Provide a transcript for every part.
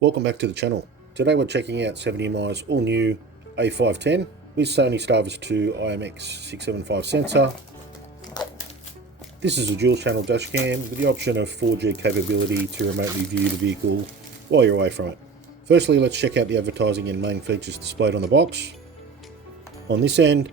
Welcome back to the channel. Today we're checking out 70mi's all new A510 with Sony Starvis2 IMX675 sensor. This is a dual channel dash cam with the option of 4G capability to remotely view the vehicle while you're away from it. Firstly, let's check out the advertising and main features displayed on the box. On this end,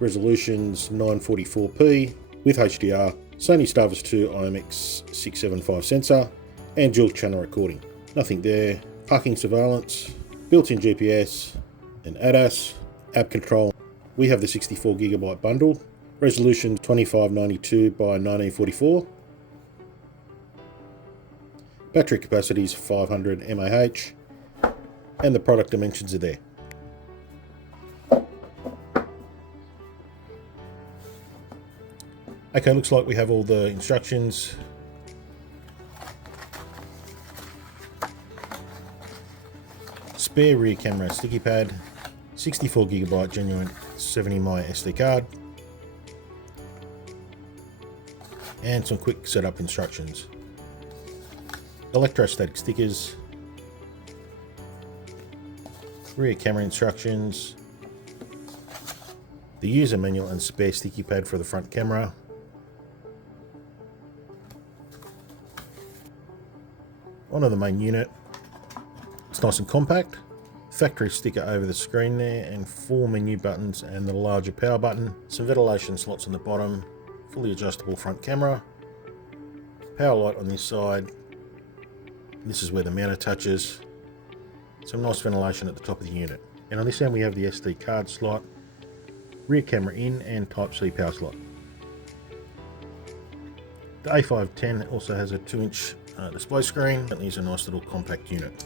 resolution's 944p with HDR, Sony Starvis2 IMX675 sensor and dual channel recording. Nothing there. Parking surveillance, built-in GPS, and ADAS, app control. We have the 64GB bundle, resolution 2592 by 1944. Battery capacity is 500 mAh, and the product dimensions are there. Okay, looks like we have all the instructions. Spare rear camera sticky pad, 64GB genuine 70mi SD card, and some quick setup instructions. Electrostatic stickers, rear camera instructions, the user manual and spare sticky pad for the front camera, onto the main unit. It's nice and compact. Factory sticker over the screen there, and 4 menu buttons and the larger power button. Some ventilation slots on the bottom, fully adjustable front camera, power light on this side. This is where the mounter touches. Some nice ventilation at the top of the unit. And on this end we have the SD card slot, rear camera in, and Type-C power slot. The A510 also has a 2-inch display screen. It is a nice little compact unit.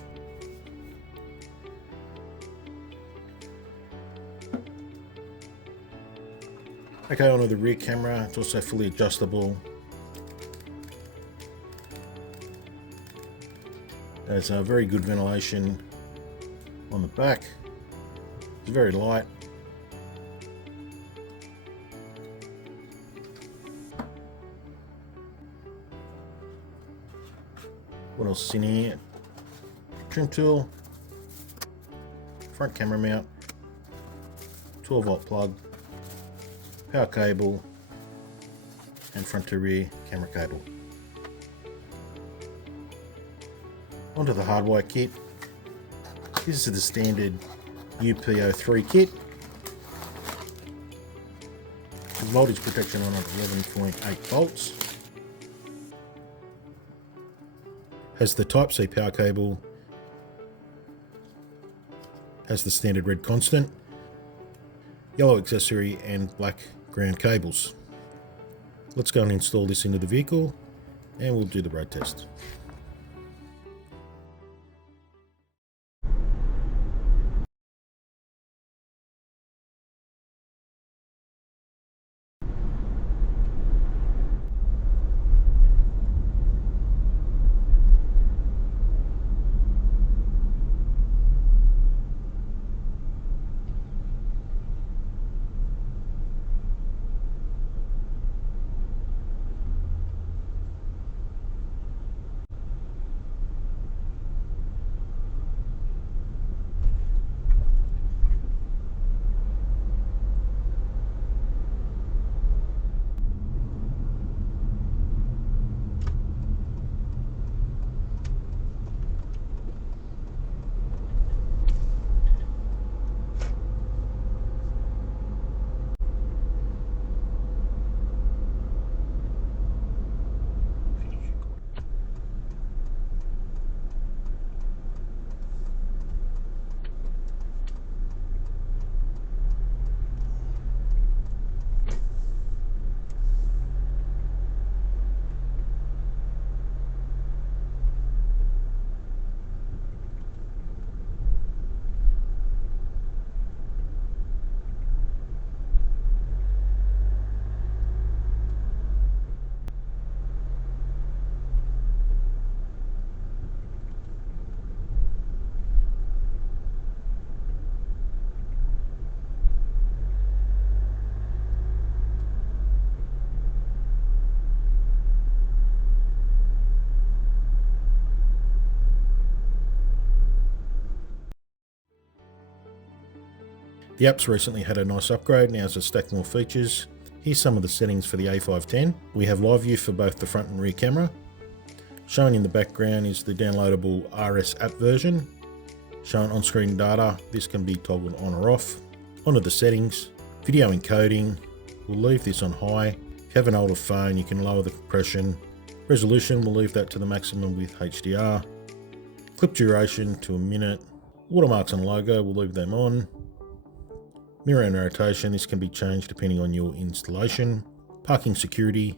Okay, onto the rear camera. It's also fully adjustable. There's a very good ventilation on the back. It's very light. What else is in here? Trim tool, front camera mount, 12-volt plug, power cable, and front to rear camera cable. Onto the hardwire kit. This is the standard UP03 kit. With voltage protection on it, 11.8 volts. Has the Type-C power cable. Has the standard red constant, yellow accessory, and black ground cables. Let's go and install this into the vehicle and we'll do the road test. The app's recently had a nice upgrade, now has a stack more features. Here's some of the settings for the A510. We have live view for both the front and rear camera. Showing in the background is the downloadable RS app version. Showing on-screen data, this can be toggled on or off. Onto the settings, video encoding, we'll leave this on high. If you have an older phone, you can lower the compression. Resolution, we'll leave that to the maximum with HDR. Clip duration to a minute. Watermarks and logo, we'll leave them on. Mirror and rotation, this can be changed depending on your installation. Parking security.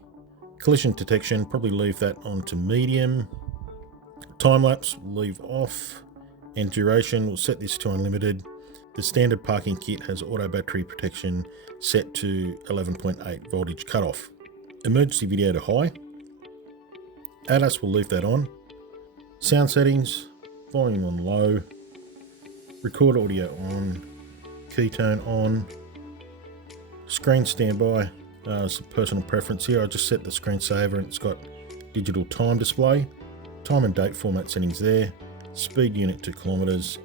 Collision detection, probably leave that on to medium. Time lapse, we'll leave off. And duration, we'll set this to unlimited. The standard parking kit has auto battery protection set to 11.8 voltage cutoff. Emergency video to high. ADAS, we'll leave that on. Sound settings, volume on low. Record audio on. Keytone on. Screen standby, it's a personal preference here. I just set the screensaver and it's got digital time display. Time and date format settings there. Speed unit to kilometers.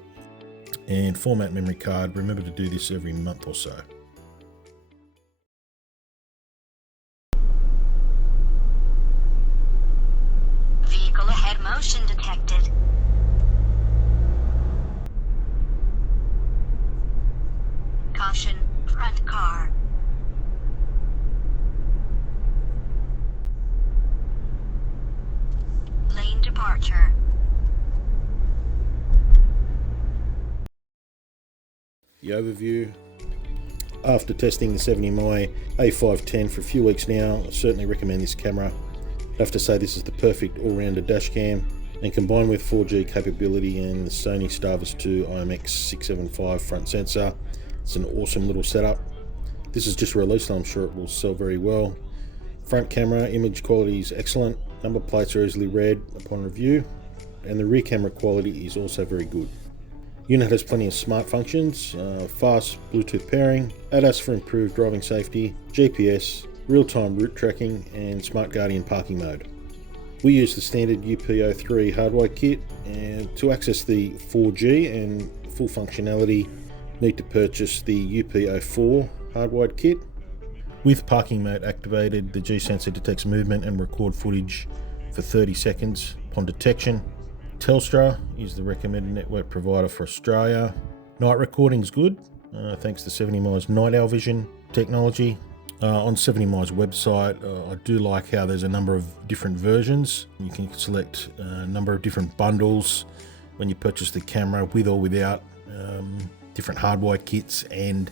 And format memory card. Remember to do this every month or so. Vehicle ahead motion detected. Caution, front car. Lane departure. The overview. After testing the 70mm A510 for a few weeks now, I certainly recommend this camera. I have to say this is the perfect all-rounder dash cam, and combined with 4G capability and the Sony Starvis2 IMX675 front sensor, it's an awesome little setup. This is just released and I'm sure it will sell very well. Front camera image quality is excellent, number plates are easily read upon review, and the rear camera quality is also very good. Unit has plenty of smart functions, fast Bluetooth pairing, ADAS for improved driving safety, GPS, real-time route tracking, and Smart Guardian parking mode. We use the standard UP03 hardwire kit, and to access the 4G and full functionality, need to purchase the UP04 hardwired kit. With parking mode activated, the G-sensor detects movement and record footage for 30 seconds upon detection. Telstra is the recommended network provider for Australia. Night recording is good, thanks to 70mm's night owl vision technology. On 70mm's website, I do like how there's a number of different versions. You can select a number of different bundles when you purchase the camera, with or without different hardwire kits and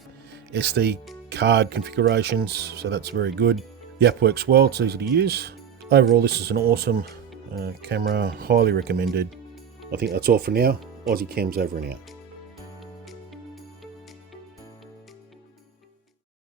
SD card configurations, so that's very good. The app works well, it's easy to use. Overall, this is an awesome camera, highly recommended. I think that's all for now. Aussiecams over and out.